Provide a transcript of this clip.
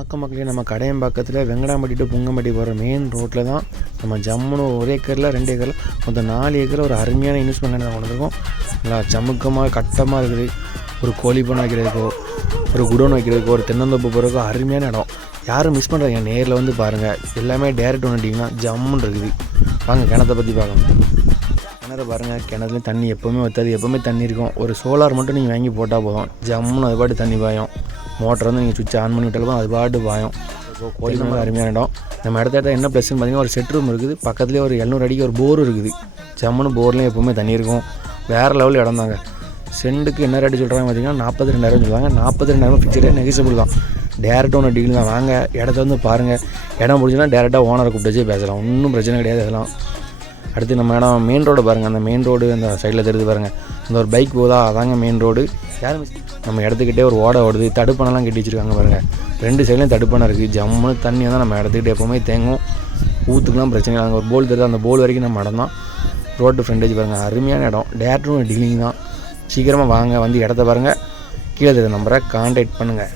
வணக்கம் மக்களே. நம்ம கடையம் பக்கத்தில் வெங்கடாம்பட்டி டு புங்கம்பட்டி போகிற மெயின் ரோட்டில் தான் நம்ம ஜம்முன்னு ஒரு ஏக்கரில் ரெண்டு ஏக்கரில் மொத்தம் நாலு ஏக்கரில் ஒரு அருமையான இன்வெஸ்ட்மெண்ட் தான் கொண்டிருக்கோம் நல்லா ஜமுக்கமாக கட்டமாக இருக்குது. ஒரு கோழி வைக்கிறதுக்கோ ஒரு குடோன் வைக்கிறதுக்கோ ஒரு தென்னந்தோப்பு போகிறதுக்கோ அருமையான இடம். யாரும் மிஸ் பண்ணுறாங்க நேரில் வந்து பாருங்கள் எல்லாமே டேரெக்ட் வந்துட்டிங்கன்னா ஜம்முன்னு இருக்குது. வாங்க கிணத்தை பற்றி பார்க்கணும் கிணறு பாருங்கள் கிணறுலையும் தண்ணி எப்போவுமே வற்றாது எப்போவுமே தண்ணி இருக்கும். ஒரு சோலார் மட்டும் நீங்கள் வாங்கி போட்டால் போதும். ஜம்முன்னு அது பாட்டு தண்ணி பாயும். மோட்டர் வந்து நீங்கள் சுவிட்ச் ஆன் பண்ணி விட்டாலும் அது பாட்டு பாயும். இப்போ கோழி பண்ண அருமையான இடம். நம்ம இடத்த இடத்த என்ன ப்ளஸ்ன்னு பார்த்தீங்கன்னா ஒரு செட் ரூம் இருக்குது. பக்கத்துலேயே ஒரு எழுநூறு அடிக்கு ஒரு போர் இருக்குது. ஜம்முன்னு போர்லேயும் எப்போவுமே தண்ணி இருக்கும். வேறு லெவலில் இடம் தாங்க சென்ட்டுக்கு என்ன ரேட்டு சொல்கிறாங்க பார்த்தீங்கன்னா நாற்பத்தி ரெண்டாயிரம் சொல்லுவாங்க. நாற்பத்தி ரெண்டாயிரம் ஃபிக்ஸ்டு நெகிசபிள் தான். டேரெக்டாக ஒன்று டீல் தான். வாங்க இடத்த வந்து பாருங்கள் இடம் பிடிச்சுன்னா டேரெக்டாக ஓனரை கூப்பிட்டு பேசலாம். ஒன்றும் பிரச்சனை கிடையாது அதெல்லாம். அடுத்து நம்ம இடம் மெயின் ரோடு பாருங்கள் அந்த மெயின் ரோடு அந்த சைடில் தெரியுது பாருங்கள் அந்த ஒரு பைக் போதா அதாங்க மெயின் ரோடு யாரும் நம்ம இடத்துக்கிட்டே ஒரு ஓடை ஓடுது தடுப்பணைலாம் கட்டி வச்சுருக்காங்க பாருங்கள் ரெண்டு சைட்லையும் தடுப்பணை இருக்குது ஜம்முன்னு தண்ணி வந்து நம்ம இடத்துக்கிட்டே எப்போவுமே தேங்கும் ஊற்றுக்குலாம் பிரச்சனை இல்லை. அங்கே ஒரு போல் தெரியுது? அந்த போல் வரைக்கும் நம்ம இடம் தான் ரோட்டு ஃப்ரண்டேஜ் பாருங்கள் அருமையான இடம். டேரக்டரும் டீலிங் தான். சீக்கிரமாக வாங்க வந்து இடத்த பாருங்கள் கீழே தெரியுற நம்பரை கான்டாக்ட் பண்ணுங்கள்